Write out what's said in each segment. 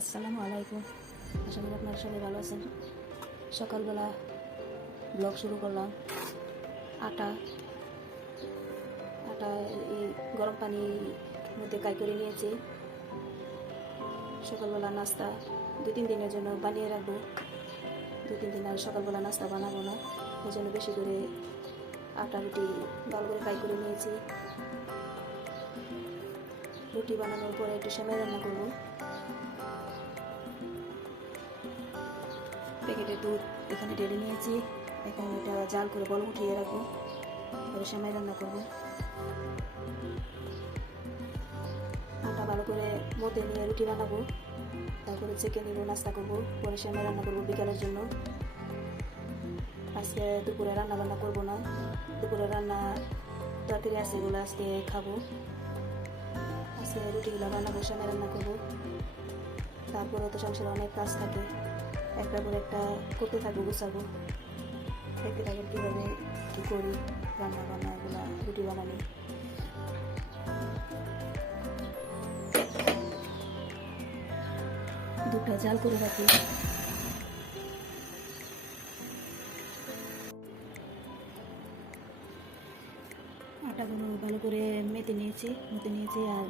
আসসালামু আলাইকুম। আশা করি আপনারা সবাই ভালো আছেন। সকালবেলা ব্লগ শুরু করলাম। আটা আটা এই গরম পানির মধ্যে কাই করে নিয়েছি। সকালবেলা নাস্তা 2-3 দিনের জন্য বানিয়ে রাখবো। 2-3 দিন আর সকালবেলা নাস্তা বানাবো না, এই জন্য বেশি করে আটা রুটি ভালো করে কাই করে নিয়েছি। রুটি বানানোর পরে একটু সেমাই রান্না করবো। প্যাকেটের দুধ এখানে ঢেলে নিয়েছি। এখন এটা জাল করে বল উঠিয়ে রাখবো, পরে সেমাই রান্না করবো। আটা ভালো করে মধ্যে নিয়ে রুটি বানাবো, তারপরে চেকে নিব, নাস্তা করবো, পরে সেমাই রান্না করবো বিকালের জন্য। আজকে দুপুরে রান্না বান্না করবো না, দুপুরে রান্না তরকারি আছে, এগুলো আজকে খাবো। আজকে রুটিগুলো বানাবো, সেমাই রান্না করবো। তারপরে তো সংসারে অনেক কাজ থাকে, একটা করে একটা করতে থাকবো, গুছাবো, দেখতে থাকবো কীভাবে কী করি, রান্না বান্না এগুলো, রুটি বানানি। দুধটা জাল করে রাখি। আটাগুলো ভালো করে মেতে নিয়েছি আর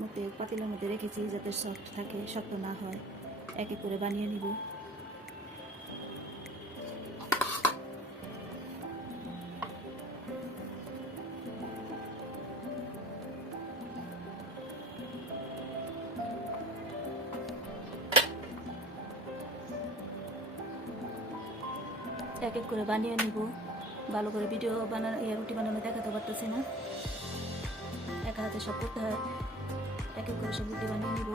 মধ্যে পাতিলার মধ্যে রেখেছি যাতে সফট থাকে, শক্ত না হয়। এক এক করে বানিয়ে নিব। এক এক করে বানিয়ে নিব। ভালো করে ভিডিও রুটি বানানো দেখাতে পারতেছি না, একা হাতে সব করতে হয়। এক এক করে সব রুটি বানিয়ে নিব।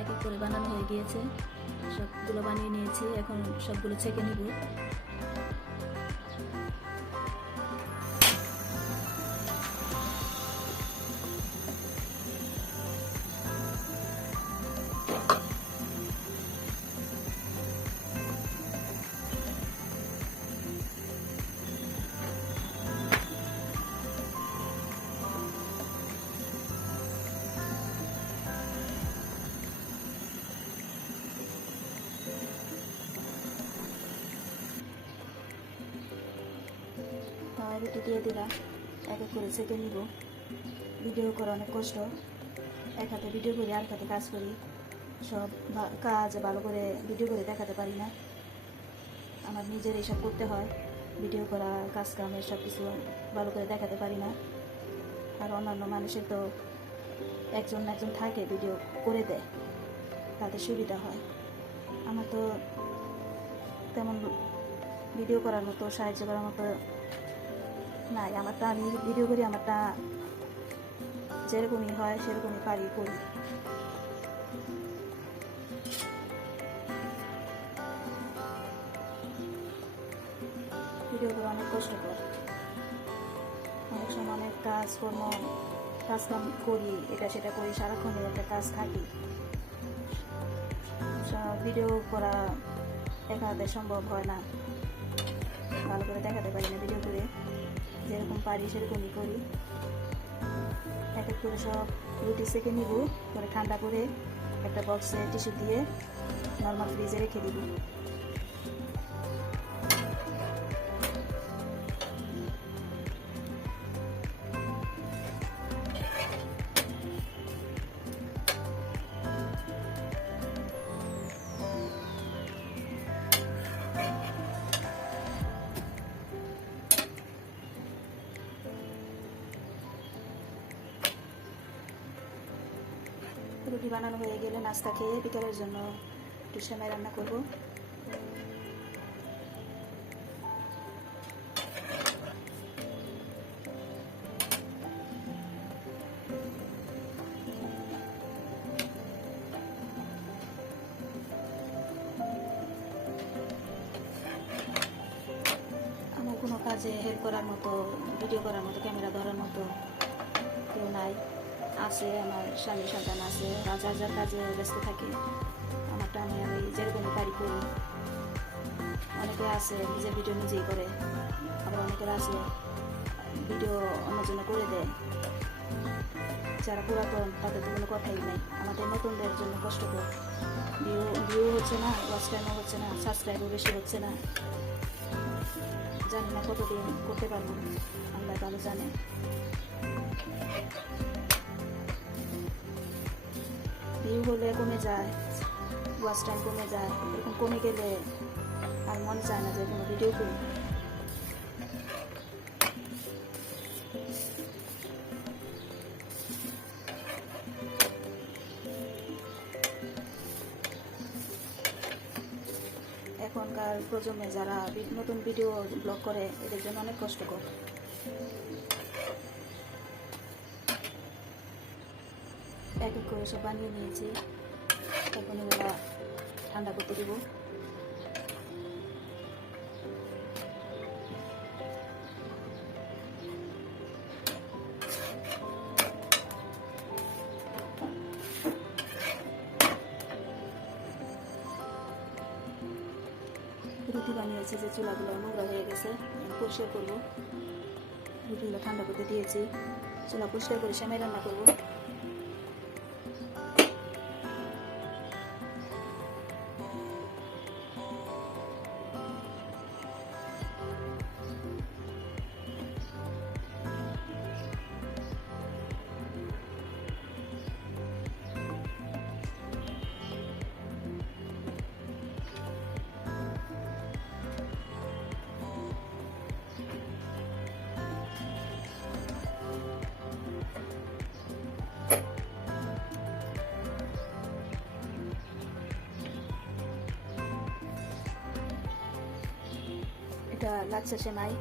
এক এক করে বানানো হয়ে গিয়েছে, সবগুলো বানিয়ে নিয়েছি। এখন সবগুলো ছেঁকে নিব। রুটি দিয়ে দিলাম, এক এক করে ছেঁকে নিব। ভিডিও করা অনেক কষ্ট, এক হাতে ভিডিও করি আর হাতে কাজ করি। সব কাজ ভালো করে ভিডিও করে দেখাতে পারি না, আমার নিজের এইসব করতে হয়। ভিডিও করা, কাজ কামের সব কিছু ভালো করে দেখাতে পারি না। আর অন্যান্য মানুষের তো একজন থাকে, ভিডিও করে দেয়, তাদের সুবিধা হয়। আমার তো তেমন ভিডিও করার মতো, সাহায্য করার মতো নাই। আমারটা আমি ভিডিও করি, আমারটা যেরকমই হয় সেরকমই করি। ভিডিও করা অনেক কষ্টকর, অনেক সময় অনেক কাজ কাম করি, এটা সেটা করি, সারাক্ষণের একটা কাজ থাকি। ভিডিও করা একা হাতে সম্ভব হয় না, ভালো করে দেখাতে পারি না। ভিডিও করে যেরকম পারি সেরকমই করি। এক এক করে সব রুটি সেঁকে নিব, পরে ঠান্ডা করে একটা বক্সে টিস্যু দিয়ে নর্মাল ফ্রিজে রেখে দিব। রুটি বানানো হয়ে গেলে নাস্তা খেয়ে বিকালের জন্য একটু সেমাই রান্না করব। আমার কোনো কাজে হেল্প করার মতো, ভিডিও করার মতো, ক্যামেরা ধরার মতো কেউ নাই। আছে আমার স্বামী, সন্তান আছে, যার কাজে ব্যস্ত থাকে। আমারটা আমি যেরকম পারি করি। অনেকে আছে নিজের ভিডিও নিজেই করে, আবার অনেকের আছে ভিডিও অন্যজনে করে দেয়। যারা পুরাতন তাদের তো কোনো কথাই নাই, আমাদের নতুনদের জন্য কষ্টকর। ভিউ হচ্ছে না, ওয়াচ টাইমও হচ্ছে না, সাবস্ক্রাইবও বেশি হচ্ছে না। জানি না কতদিন করতে পারবো, আল্লাহ ভালো জানে। ভিউ হলে কমে যায়, ওয়াচ টাইম কমে যায়, এরকম কমে গেলে আর মনে চায় না যে কোনো ভিডিও করি। এখনকার প্রজন্মে যারা নতুন ভিডিও ব্লগ করে এদের জন্য অনেক কষ্টকর। এক এক করে সব বানিয়ে নিয়েছি, এখন এগুলা ঠান্ডা করতে দিব। রুটি বানিয়েছি, যে চুলাগুলো নোংরা হয়ে গেছে, পরিষ্কার করবো। রুটিগুলো ঠান্ডা করতে দিয়েছি, চুলা পরিষ্কার করে সেমাই রান্না করবো। এটা লাচ্ছা সেমাই,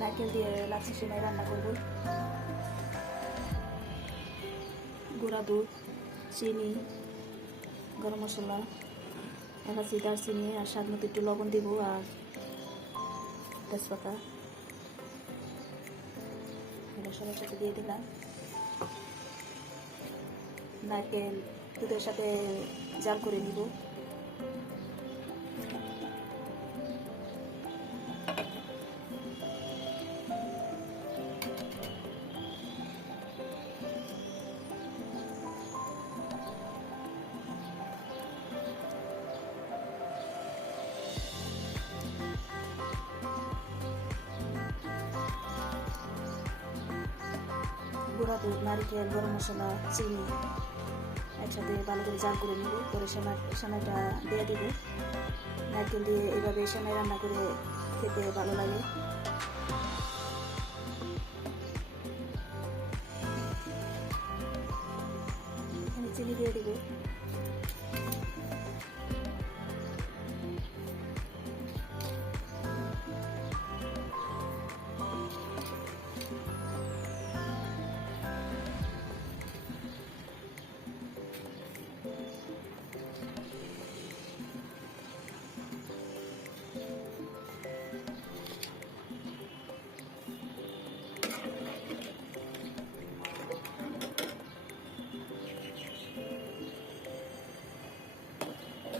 নারকেল দিয়ে লাচ্ছা সেমাই রান্না করব। গুঁড়া দুধ, চিনি, গরম মশলা, এলাচি, দারচিনি আর স্বাদ মতো একটু লবণ দিব, আর তেজপাতা সবার সাথে দিয়ে দিলাম। নারকেল দুধের সাথে জাল করে নিব। গুঁড়া দুধ, নারকেল, গরম মশলা, চিনি একসাথে ভালো করে জাল করে নেব। করে সেমাইটা দিয়ে দিব। নারকেল দিয়ে এইভাবে সেমাই রান্না করে খেতে ভালো লাগে। এখানে চিনি দিয়ে দিব।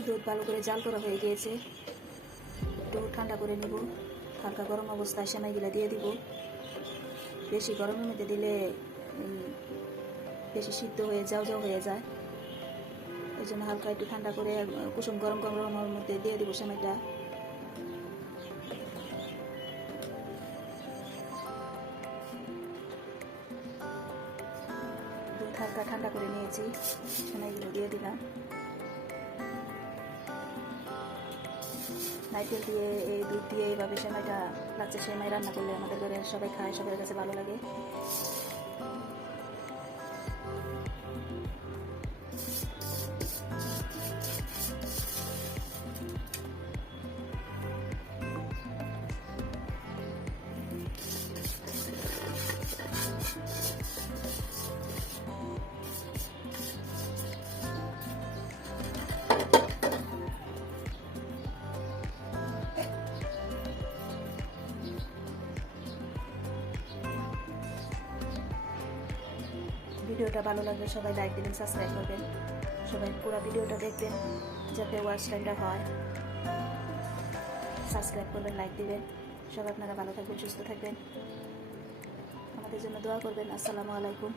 দুধ ভালো করে জাল করা হয়ে গিয়েছে, একটু ঠান্ডা করে নেব। হালকা গরম অবস্থায় সেমাইগুলো দিয়ে দিব। বেশি গরমের মধ্যে দিলে বেশি সিদ্ধ হয়ে যাও হয়ে যায়, ওই জন্য হালকা একটু ঠান্ডা করে কুসুম গরম গরমের মধ্যে দিয়ে দিব সেমাইটা। দুধ হালকা ঠান্ডা করে নিয়েছি, সেমাইগুলো দিয়ে দিলাম। নারকেল দিয়ে এই দুধ দিয়ে এইভাবে সেমাইটা লাচ্ছা সেমাই রান্না করলে আমাদের ঘরে সবাই খায়, সবার কাছে ভালো লাগে। ভিডিওটা ভালো লাগলে সবাই লাইক দিবেন, সাবস্ক্রাইব করবেন, সবাই পুরো ভিডিওটা দেখবেন যাতে ওয়াচ টাইমটা হয়। সাবস্ক্রাইব করবেন, লাইক দিবেন। সবাই আপনারা ভালো থাকবেন, সুস্থ থাকবেন। আমাদের আমাদের জন্য দোয়া করবেন। আসসালামু আলাইকুম।